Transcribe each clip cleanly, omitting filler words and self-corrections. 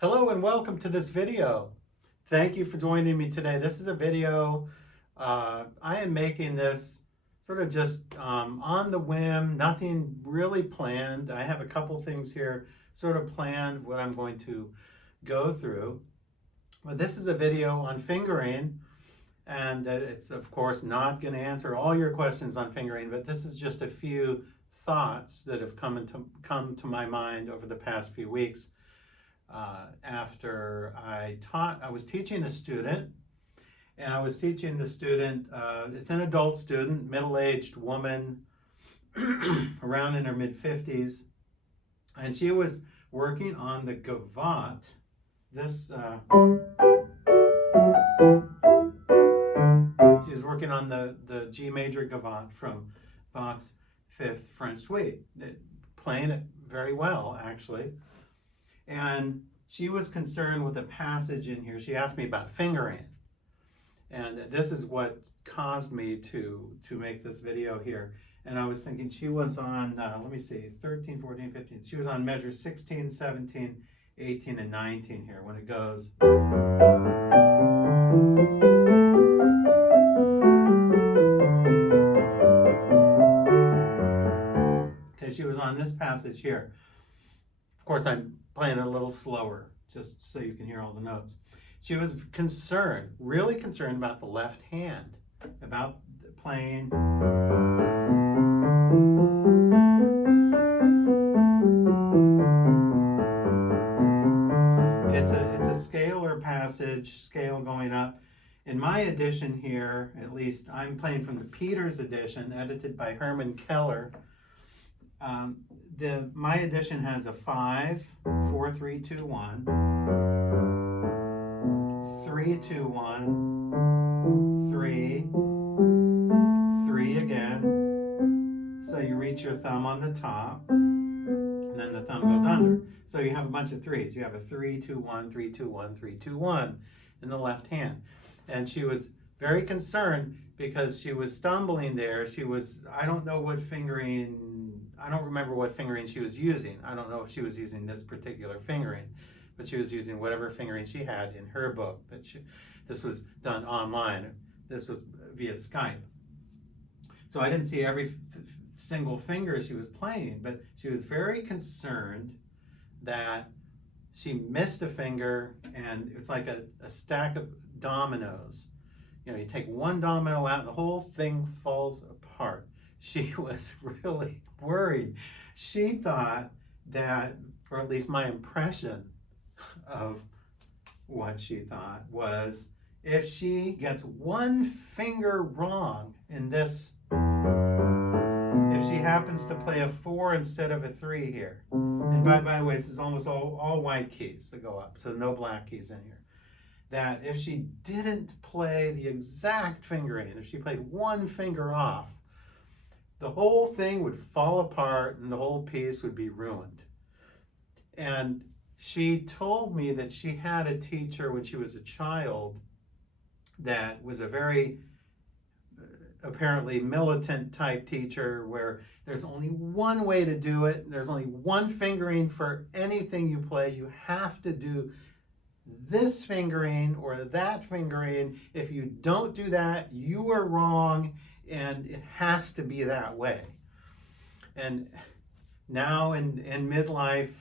Hello and welcome to this video. Thank you for joining me today. This is a video, I am making this sort of just on the whim, nothing really planned. I have a couple things here sort of planned what I'm going to go through. But this is a video on fingering, and it's of course not going to answer all your questions on fingering, but this is just a few thoughts that have come to my mind over the past few weeks. After I was teaching a student, and I was teaching the student, it's an adult student, middle-aged woman, around in her mid-50s, and she was working on the gavotte, she was working on the G major gavotte from Bach's Fifth French Suite, playing it very well, actually. And she was concerned with a passage in here. She asked me about fingering. And this is what caused me to make this video here. And I was thinking she was on, let me see, 13, 14, 15. She was on measures 16, 17, 18, and 19 here when it goes. Okay, she was on this passage here. Of course, I'm playing it a little slower, just so you can hear all the notes. She was concerned, really concerned about the left hand, about playing. It's a scalar passage, scale going up. In my edition here, at least, I'm playing from the Peters edition, edited by Herman Keller. My edition has a 5, 4, 3, 2, 1, 3, 2, 1, 3, 3 again. So you reach your thumb on the top, and then the thumb goes under. So you have a bunch of threes. You have a 3, 2, 1, 3, 2, 1, 3, 2, 1 in the left hand. And she was very concerned because she was stumbling there. I don't know what fingering, I don't remember what fingering she was using. I don't know if she was using this particular fingering, but she was using whatever fingering she had in her book. This was done online. This was via Skype. So I didn't see every single finger she was playing, but she was very concerned that she missed a finger, and it's like a stack of dominoes. You know, you take one domino out and the whole thing falls apart. She was really worried. She thought that, or at least my impression of what she thought was, if she gets one finger wrong in this, if she happens to play a 4 instead of a 3 here, and by the way, this is almost all white keys that go up, so no black keys in here, that if she didn't play the exact fingering, if she played one finger off, the whole thing would fall apart and the whole piece would be ruined. And she told me that she had a teacher when she was a child that was a very apparently militant type teacher, where there's only one way to do it. There's only one fingering for anything you play. You have to do this fingering or that fingering. If you don't do that, you are wrong, and it has to be that way. And now in midlife,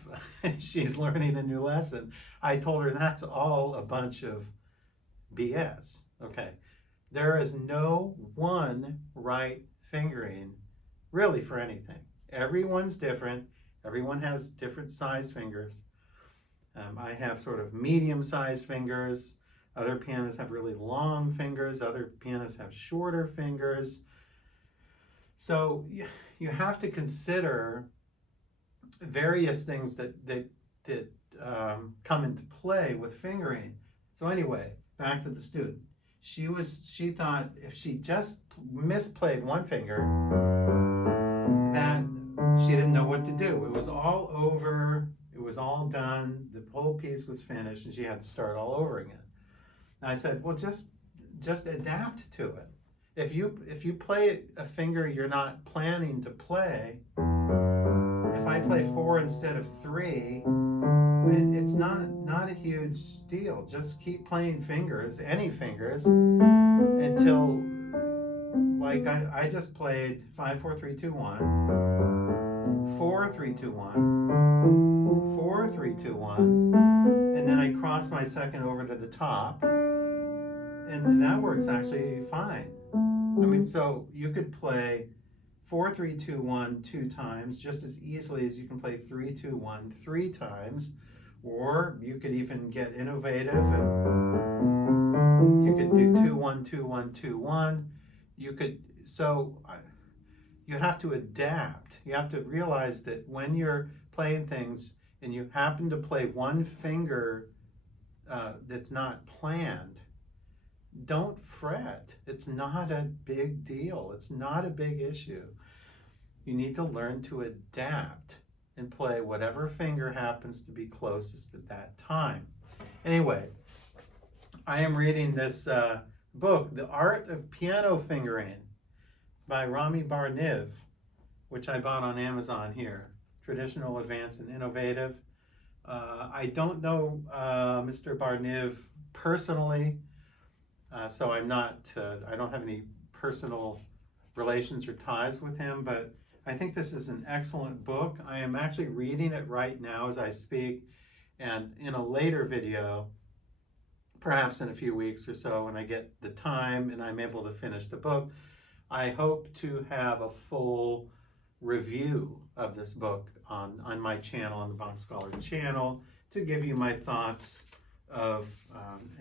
she's learning a new lesson. I told her that's all a bunch of BS. Okay, there is no one right fingering really for anything. Everyone's different. Everyone has different size fingers. I have sort of medium-sized fingers. Other pianists have really long fingers. Other pianists have shorter fingers. So you have to consider various things that come into play with fingering. So anyway, back to the student. She thought if she just misplayed one finger, that she didn't know what to do. It was all over. It was all done. The whole piece was finished, and she had to start all over again. And I said, well, just adapt to it. If you play a finger you're not planning to play, if I I play 4 instead of 3, it's not a huge deal. Just keep playing fingers, any fingers, until, like I just played 5 4 3 2 1, 4 3 2 1, 4 3 2 1, and then I cross my second over to the top, and that works actually fine. I mean, so you could play 4 3 2 1 2 times just as easily as you can play 3 2 1 3 times, or you could even get innovative and you could do 2 1 2 1 2 1. You could, so you have to adapt. You have to realize that when you're playing things and you happen to play one finger that's not planned, don't fret. It's not a big deal. It's not a big issue. You need to learn to adapt and play whatever finger happens to be closest at that time. Anyway, I am reading this book, The Art of Piano Fingering by Bar-Niv, which I bought on Amazon here. Traditional, advanced, and innovative. I don't know Mr. Bar-Niv personally, so I don't have any personal relations or ties with him, but I think this is an excellent book. I am actually reading it right now as I speak, and in a later video, perhaps in a few weeks or so, when I get the time and I'm able to finish the book, I hope to have a full review of this book on my channel, on the BachScholar channel, to give you my thoughts of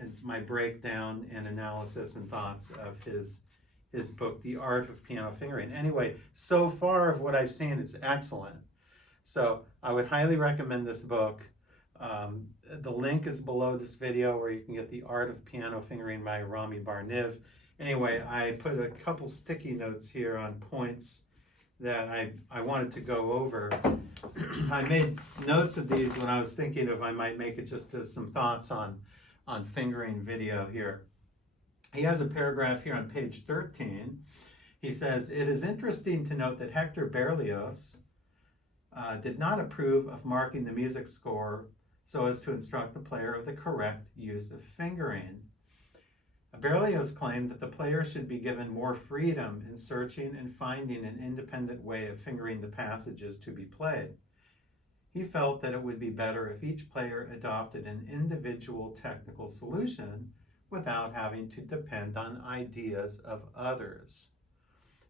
and my breakdown and analysis and thoughts of his book, The Art of Piano Fingering. Anyway, so far of what I've seen, it's excellent. So I would highly recommend this book. The link is below this video where you can get The Art of Piano Fingering by Bar-Niv. Anyway, I put a couple sticky notes here on points that I wanted to go over. I made notes of these when I was thinking of I might make it just some thoughts on fingering video here. He has a paragraph here on page 13. He says, "It is interesting to note that Hector Berlioz did not approve of marking the music score so as to instruct the player of the correct use of fingering. Berlioz claimed that the player should be given more freedom in searching and finding an independent way of fingering the passages to be played. He felt that it would be better if each player adopted an individual technical solution without having to depend on ideas of others."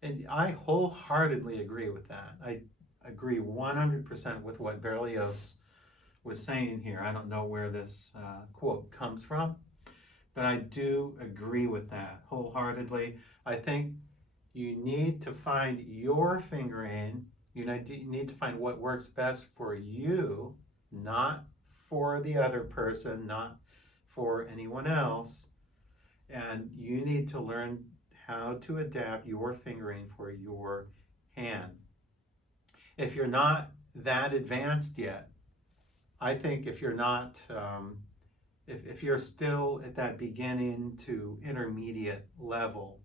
And I wholeheartedly agree with that. I agree 100% with what Berlioz was saying here. I don't know where this quote comes from, but I do agree with that wholeheartedly. I think you need to find your fingering. You need to find what works best for you, not for the other person, not for anyone else. And you need to learn how to adapt your fingering for your hand. If you're not that advanced yet, I think if you're not, if you're still at that beginning to intermediate level,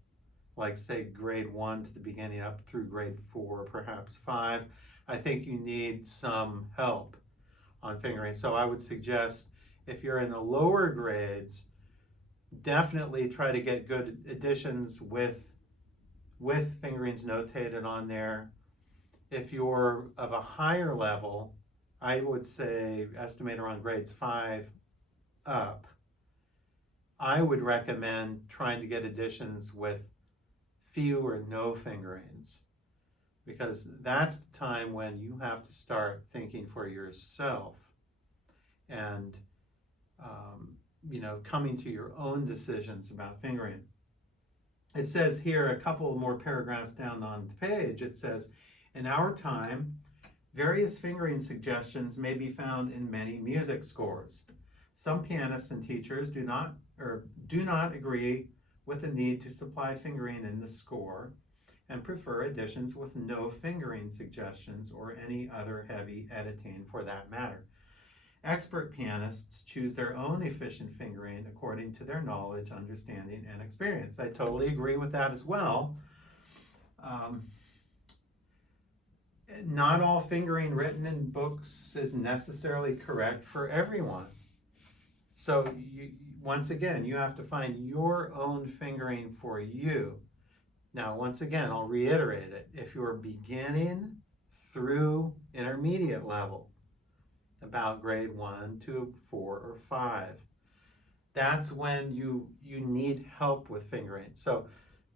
like say grade 1 to the beginning up through grade 4, perhaps 5, I think you need some help on fingering. So I would suggest if you're in the lower grades, definitely try to get good editions with fingerings notated on there. If you're of a higher level, I would say estimate around grades 5 up, I would recommend trying to get editions with few or no fingerings, because that's the time when you have to start thinking for yourself and coming to your own decisions about fingering. It says here, a couple more paragraphs down on the page, it says, "In our time, various fingering suggestions may be found in many music scores. Some pianists and teachers do not agree with the need to supply fingering in the score and prefer editions with no fingering suggestions or any other heavy editing for that matter. Expert pianists choose their own efficient fingering according to their knowledge, understanding, and experience." I totally agree with that as well. not all fingering written in books is necessarily correct for everyone. So once again, you have to find your own fingering for you. Now, once again, I'll reiterate it. If you're beginning through intermediate level, about grade 1 to 4 or 5, that's when you need help with fingering. So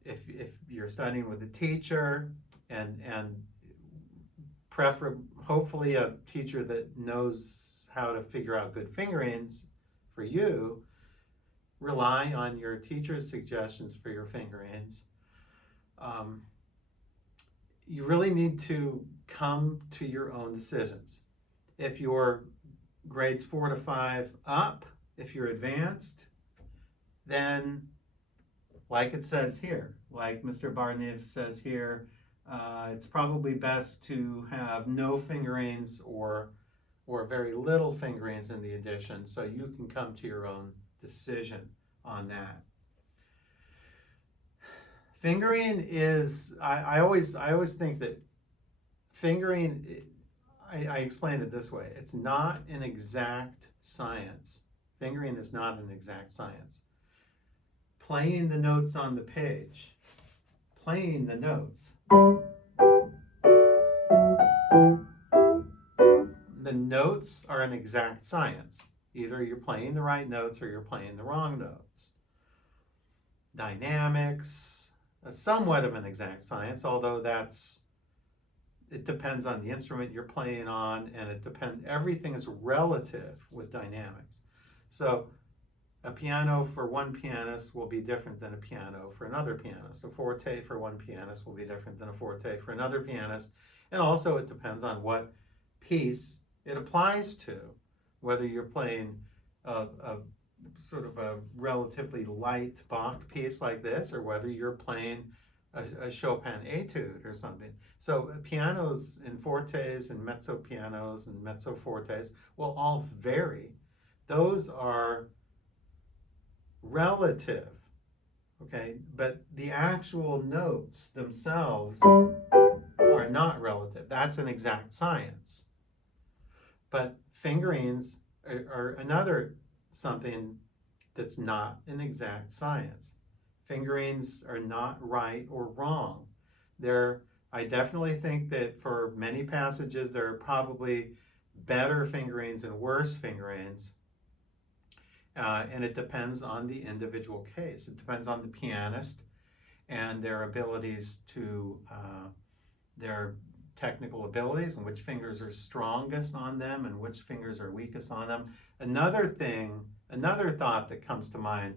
if you're studying with a teacher and hopefully a teacher that knows how to figure out good fingerings for you, rely on your teacher's suggestions for your fingerings. You really need to come to your own decisions. If you're grades 4 to 5 up, if you're advanced, then like it says here, like Mr. Bar-Niv says here, it's probably best to have no fingerings or very little fingerings in the edition, so you can come to your own decision on that. Fingering is, I always think that fingering, I explain it this way, it's not an exact science. Fingering is not an exact science. Playing the notes on the page, playing the notes. The notes are an exact science. Either you're playing the right notes or you're playing the wrong notes. Dynamics, somewhat of an exact science, although it depends on the instrument you're playing on, and everything is relative with dynamics. So a piano for one pianist will be different than a piano for another pianist. A forte for one pianist will be different than a forte for another pianist. And also it depends on what piece it applies to, whether you're playing a sort of a relatively light Bach piece like this, or whether you're playing a Chopin etude or something. So pianos and fortes and mezzo pianos and mezzo fortes will all vary. Those are relative, okay? But the actual notes themselves are not relative. That's an exact science. But fingerings are another something that's not an exact science. Fingerings are not right or wrong. I definitely think that for many passages there are probably better fingerings and worse fingerings. And it depends on the individual case. It depends on the pianist and their abilities to, their technical abilities and which fingers are strongest on them and which fingers are weakest on them. Another thought that comes to mind,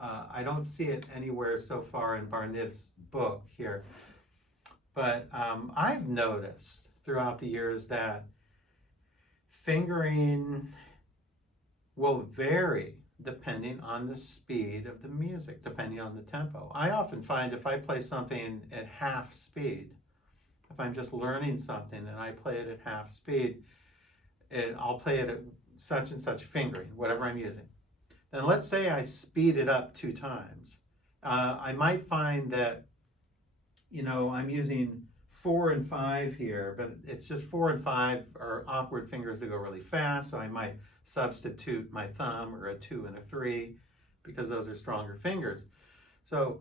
I don't see it anywhere so far in Bar-Niv's book here, but I've noticed throughout the years that fingering will vary depending on the speed of the music, depending on the tempo. I often find if I play something at half speed, if I'm just learning something and I play it at half speed, I'll play it at such and such fingering, whatever I'm using. Then let's say I speed it up 2 times. I might find that, I'm using 4 and 5 here, but it's just 4 and 5 are awkward fingers that go really fast, so I might substitute my thumb or a 2 and a 3 because those are stronger fingers. So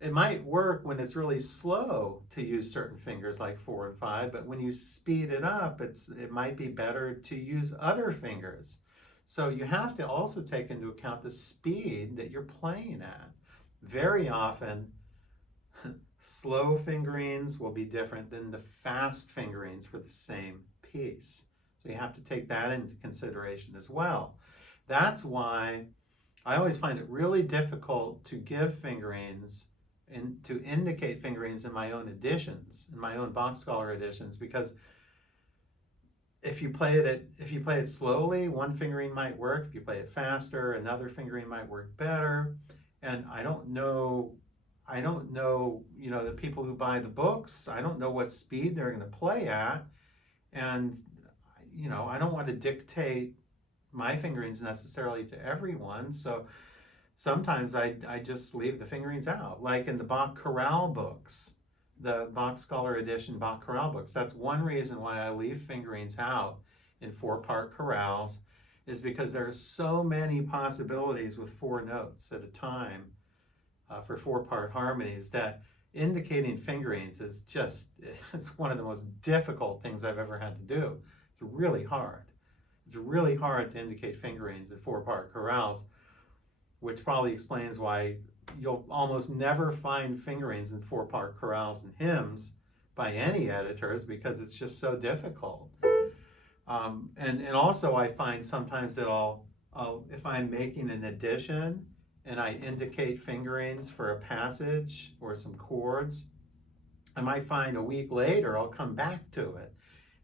it might work when it's really slow to use certain fingers like 4 and 5, but when you speed it up, it might be better to use other fingers. So you have to also take into account the speed that you're playing at. Very often, slow fingerings will be different than the fast fingerings for the same piece. So you have to take that into consideration as well. That's why I always find it really difficult to give fingerings and to indicate fingerings in my own editions, in my own BachScholar editions, because if you play it slowly, one fingering might work. If you play it faster, another fingering might work better. And I don't know, the people who buy the books, I don't know what speed they're going to play at. And, I don't want to dictate my fingerings necessarily to everyone. So sometimes I just leave the fingerings out. Like in the Bach chorale books, the BachScholar edition Bach chorale books. That's one reason why I leave fingerings out in 4-part chorales, is because there are so many possibilities with 4 notes at a time for 4-part harmonies that indicating fingerings is just, it's one of the most difficult things I've ever had to do. It's really hard. It's really hard to indicate fingerings in 4-part chorales, which probably explains why you'll almost never find fingerings in 4-part chorales and hymns by any editors, because it's just so difficult. And also I find sometimes that I'll if I'm making an addition and I indicate fingerings for a passage or some chords, I might find a week later I'll come back to it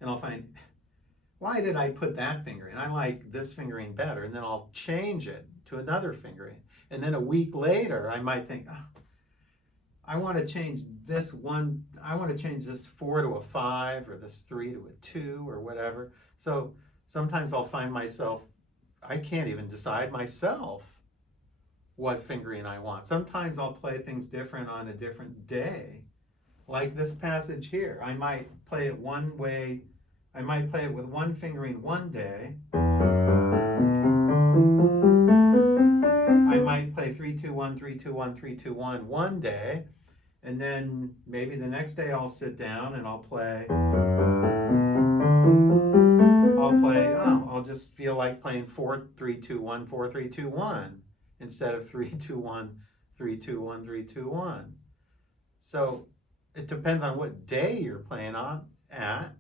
and I'll find, why did I put that fingering? I like this fingering better, and then I'll change it to another fingering. And then a week later I might think, oh, I want to change this one, I want to change this 4 to a 5 or this 3 to a 2 or whatever. So sometimes I'll find myself, I can't even decide myself what fingering I want. Sometimes I'll play things different on a different day. Like this passage here, I might play it one way, I might play it with one fingering one day. I might play 3-2-1, 3-2-1, 3-2-1 one day, and then maybe the next day I'll sit down and I'll just feel like playing 4-3-2-1, 4-3-2-1 instead of 3-2-1, 3-2-1, 3-2-1. So it depends on what day you're playing at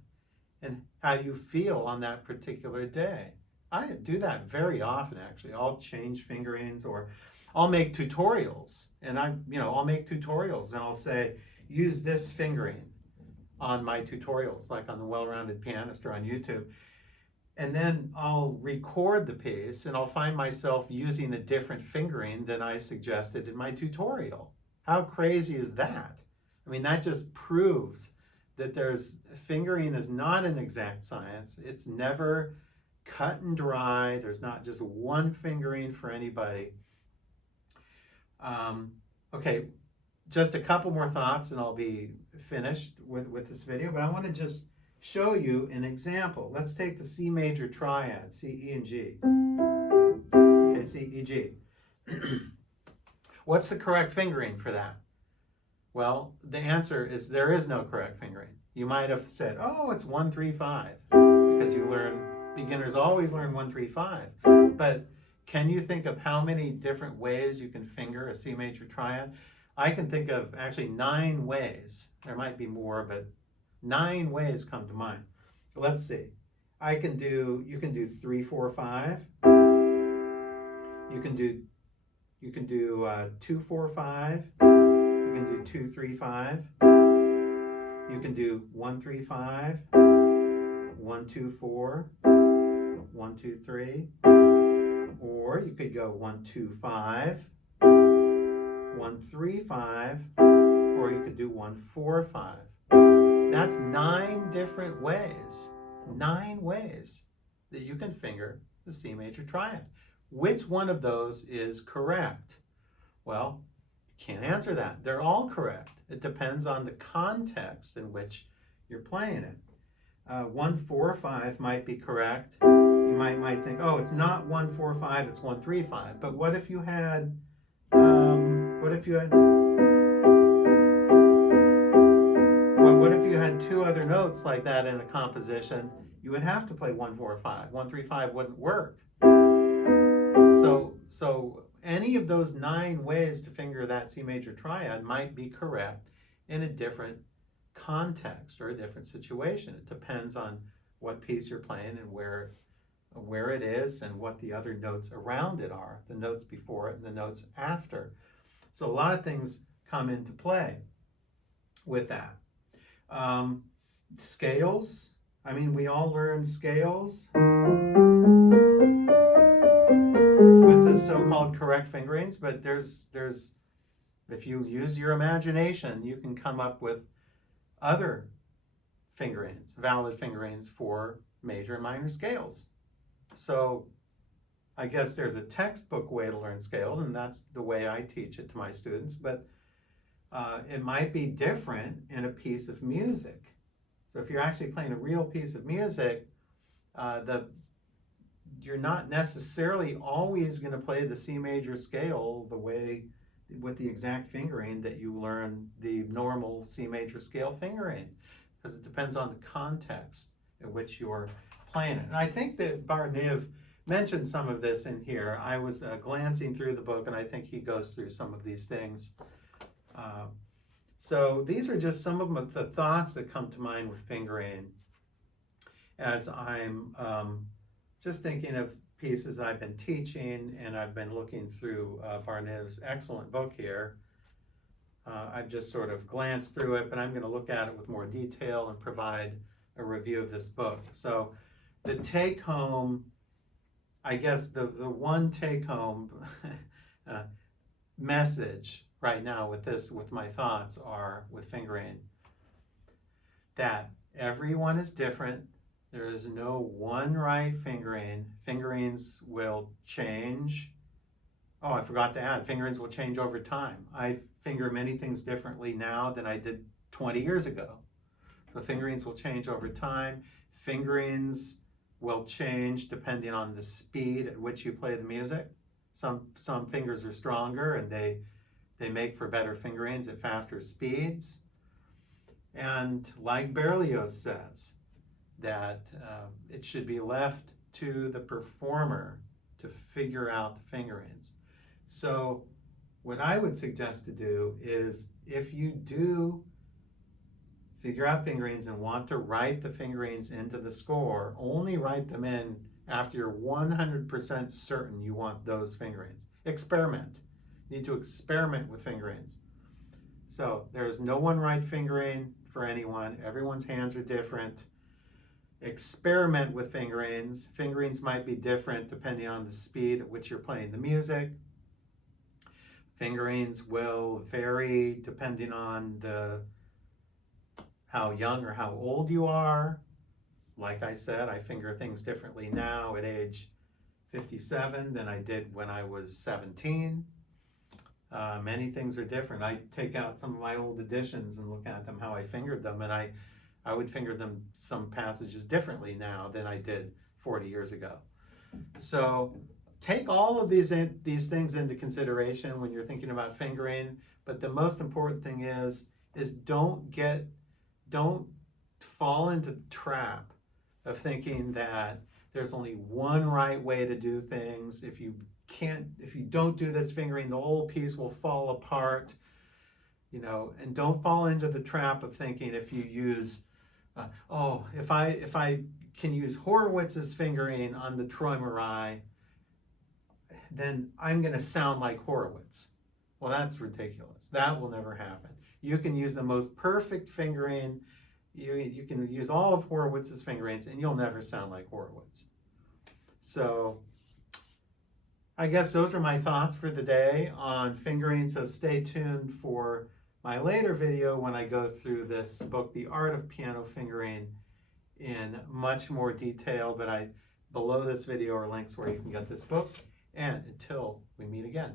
and how you feel on that particular day. I do that very often, actually. I'll change fingerings, or I'll make tutorials, and I'll make tutorials and I'll say, use this fingering on my tutorials, like on the Well-Rounded Pianist or on YouTube. And then I'll record the piece and I'll find myself using a different fingering than I suggested in my tutorial. How crazy is that? I mean, that just proves that fingering is not an exact science. It's never cut and dry. There's not just one fingering for anybody. Okay, just a couple more thoughts and I'll be finished with this video, but I want to just show you an example. Let's take the C major triad, C, E, and G. Okay, C, E, G. What's the correct fingering for that? Well, the answer is there is no correct fingering. You might have said, oh, it's 1-3-5, because beginners always learn 1-3-5. But can you think of how many different ways you can finger a C major triad? I can think of actually 9 ways. There might be more, but 9 ways come to mind. So let's see. You can do 3-4-5. You can do 2-4-5. You can do 2-3-5. You can do 1-3-5. 1-2-4. 1-2-3. Or you could go 1-2-5. 1-3-5. Or you could do 1-4-5. That's 9 different ways. 9 ways that you can finger the C major triad. Which one of those is correct? Well, you can't answer that. They're all correct. It depends on the context in which you're playing it. 1-4-5 might be correct. You might think, oh, it's not 1-4-5, it's 1-3-5. But what if you had 2 other notes like that in a composition? You would have to play 1-4-5. 1-3-5 wouldn't work. So any of those 9 ways to finger that C major triad might be correct in a different context or a different situation. It depends on what piece you're playing and where it is and what the other notes around it are, the notes before it and the notes after. So a lot of things come into play with that. Scales, I mean, we all learn scales with the so-called correct fingerings, but there's if you use your imagination, you can come up with other fingerings, valid fingerings for major and minor scales. So I guess there's a textbook way to learn scales, and that's the way I teach it to my students. But it might be different in a piece of music. So if you're actually playing a real piece of music, you're not necessarily always going to play the C major scale the way with the exact fingering that you learn the normal C major scale fingering, because it depends on the context in which you're playing it. And I think that Bar-Niv mentioned some of this in here. I was glancing through the book, and I think he goes through some of these things. So these are just some of the thoughts that come to mind with fingering as I'm just thinking of pieces I've been teaching, and I've been looking through Bar-Niv's excellent book here. I've just sort of glanced through it, but I'm going to look at it with more detail and provide a review of this book. So the take-home, I guess the one take-home message right now with my thoughts are with fingering, that everyone is different. There is no one right fingering. Fingerings will change. Oh, I forgot to add, fingerings will change over time. I finger many things differently now than I did 20 years ago. So fingerings will change over time. Fingerings will change depending on the speed at which you play the music. Some fingers are stronger and they make for better fingerings at faster speeds. And like Berlioz says, that it should be left to the performer to figure out the fingerings. So what I would suggest to do is, if you do figure out fingerings and want to write the fingerings into the score, only write them in after you're 100% certain you want those fingerings. Experiment. You need to experiment with fingerings. So there's no one right fingering for anyone. Everyone's hands are different. Experiment with fingerings. Fingerings might be different depending on the speed at which you're playing the music. Fingerings will vary depending on how young or how old you are. Like I said, I finger things differently now at age 57 than I did when I was 17. Many things are different. I take out some of my old editions and look at them, how I fingered them, and I would finger them, some passages, differently now than I did 40 years ago. So take all of these things into consideration when you're thinking about fingering, but the most important thing is don't fall into the trap of thinking that there's only one right way to do things. If you don't do this fingering, the whole piece will fall apart, and don't fall into the trap of thinking if you use, if I can use Horowitz's fingering on the Troy Marai, then I'm going to sound like Horowitz. Well, that's ridiculous. That will never happen. You can use the most perfect fingering. You can use all of Horowitz's fingerings, and you'll never sound like Horowitz. So I guess those are my thoughts for the day on fingering. So stay tuned for my later video when I go through this book, The Art of Piano Fingering, in much more detail. But below this video are links where you can get this book. And until we meet again.